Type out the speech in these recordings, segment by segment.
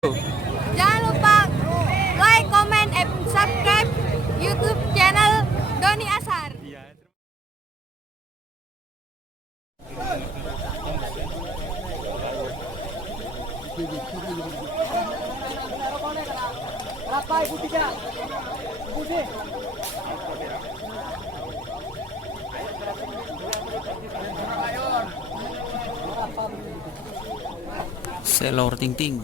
Jangan lupa like, comment, and subscribe YouTube channel Doni Asar. Selor Ting Ting.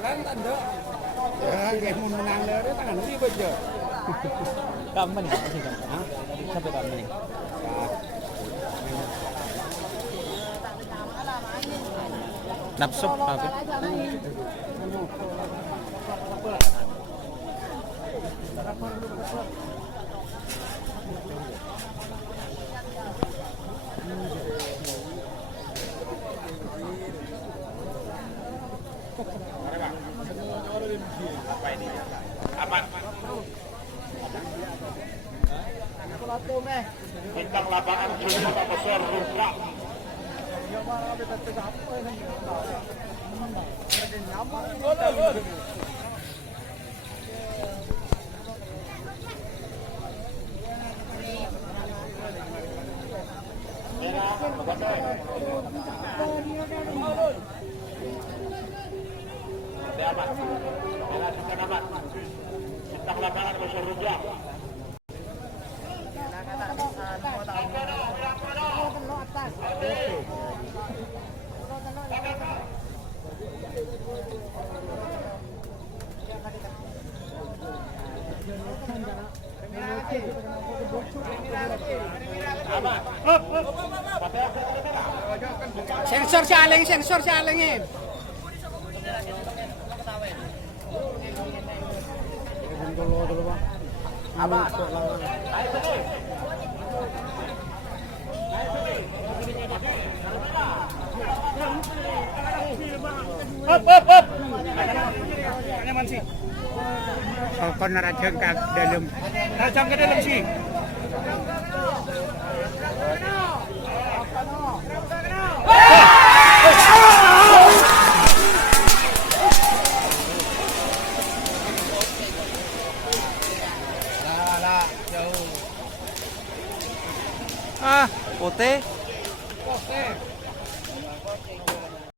Kan tanda ya kayak mau menang dari tangan ribet ya. Kapan nih? Sampai kapan nih? Nafsu apa? Bintang lapangan Kota Besar Rundra. Bintang lapangan Besar Rundra. Sensor si Aleng, sensor si Alengin. Dulu, Bang. Apa? Hop. Nyaman sih. Sokon rajang ke dalam. Rajang ke dalam sih. Ah!